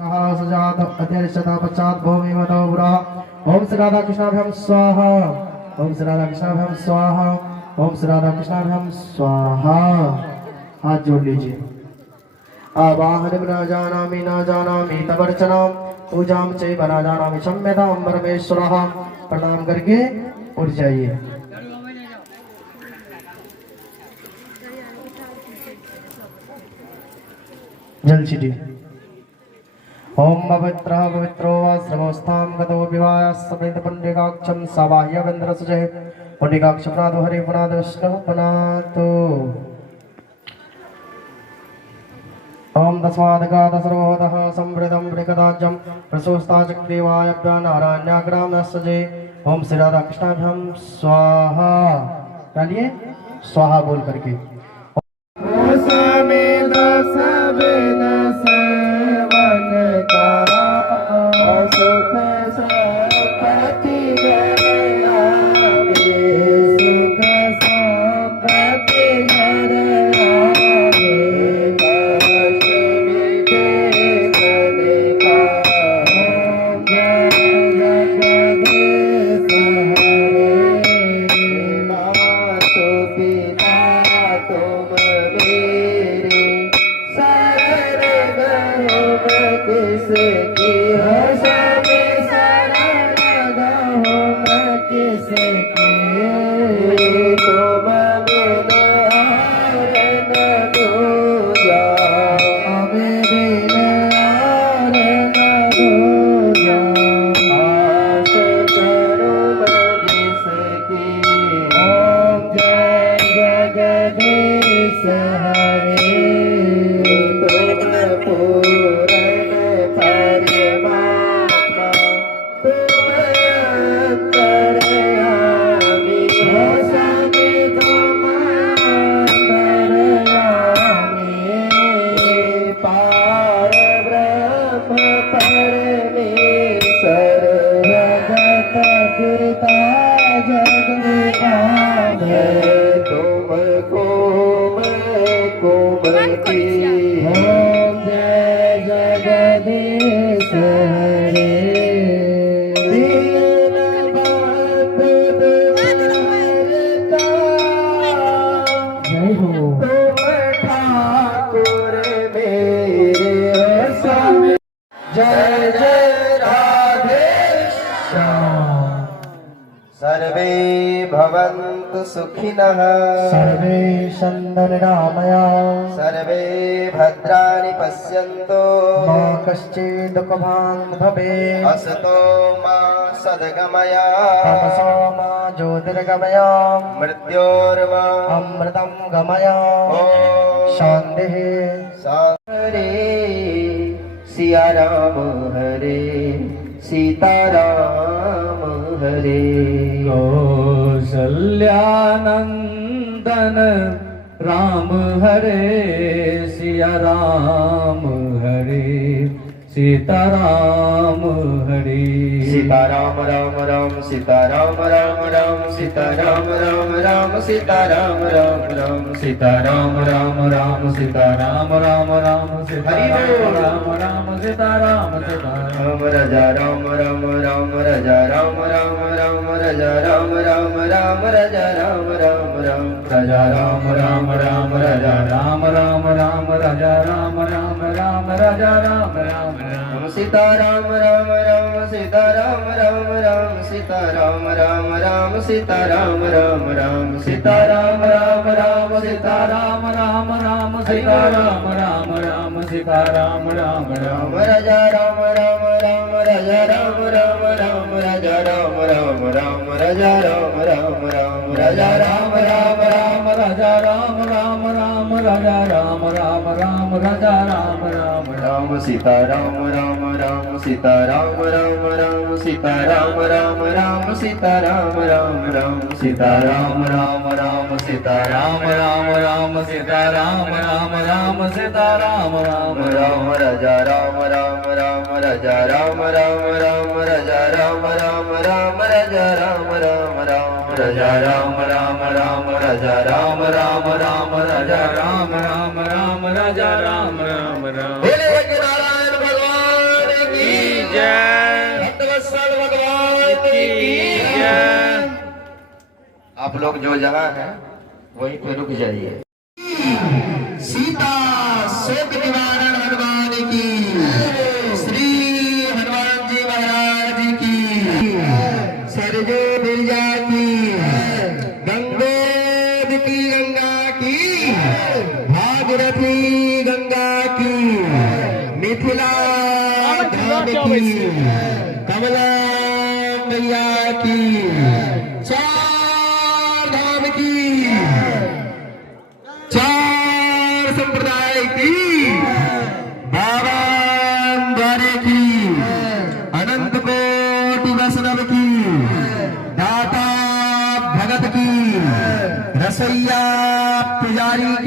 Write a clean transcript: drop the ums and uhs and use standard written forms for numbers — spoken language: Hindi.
सजात अध्यक्षता पश्चात भूमि मतो पुरा ओम श्री राधा कृष्णाभ्याम स्वाहा ओम श्री राधा कृष्णाभ्याम स्वाहा ओम श्री राधा कृष्णाभ्याम स्वाहा। हाथ जोड़ लीजिए। आवाहनम न जानामि तवर्चनाम पूजाम चैव न जानामि क्षम्यतां परमेश्वरः। प्रणाम करके उठ जाइए। जल छिटी। ओम पवित्रः पवित्रो वा श्रमस्थां गतो विवाह समेत पुण्डिकाक्षं सबाह्य वेन्द्रसुजः पुण्डिकाक्ष पुनादो हरि पुनाद विष्णु पुनातो। ओम तस्मादगाद सर्वोदः संवृतं वृकदाज्यं प्रसोस्ता चक्रीवायभ्य नारायण्याग्रामसजे ओम श्री राधा कृष्णाभ्यां स्वाहा। डालिए स्वाहा बोल करके। जय जय राधे श्याम। सर्वे भवन्तु सुखिनः सर्वे सन्तु निरामया सर्वे भद्राणि पश्यन्तु मा कश्चित् दुःखभाग् भवेत्। असतो मा सद्गमया तमसो मा ज्योतिर्गमया मृत्योर्मा अमृतं गमया। शान्तिः हरे सिया राम हरे सीताराम हरे। कौसल्यानंदन राम हरे सिया राम हरे सीताराम हरे। सीताराम राम राम सीताराम राम राम सीताराम राम राम सीताराम राम राम सीताराम राम राम सीताराम राम राम सीताराम राम राम सीताराम सीताराम राजा राम राम राम राजा राम राम राम राजा राम राम राम राजा राम राम राम राजा राम राम राम राजा राम राम राम राजा राम राम राम राजा राम राम राम सीताराम राम राम सीताराम राम राम सीताराम राम राम सीताराम राम राम सीताराम राम राम सीताराम राम राम सीताराम राम राम सीताराम राम राम राजा राम राम राम राजा राम राम राम राजा राम राम राम राजा राम राम राम राजा राम राम राम राजा राम राम राम राजा राम राम राम राजा राम राम राम सीताराम राम राम सीताराम राम राम सीताराम राम राम सीताराम राम राम सीताराम राम राम सीताराम राम राम सीताराम राम राम सीताराम राम राम राजा राम राम राम राजा राम राम राम राजा राम राम राम राजा राम राम राम राजा राम राम राम राजा राम राम राम राजा राम राम राम राजा राम राम राम। नारायण भगवान जय। भक्तवत्सल भगवान की जय। आप लोग जो जगह है वहीं पे रुक जाइए। सीता शोक निवारण हनुमान की, श्री हनुमान जी महाराज की, सरजो बिरजा की, गंगोद की गंगा की, भागीरथी गंगा की, मिथिला धाम की, कमला मैया की, चार धाम की, चार संप्रदाय की, बाबा द्वारे की, अनंत कोटि वैष्णव की, दाता भगत की, रसैया पुजारी की।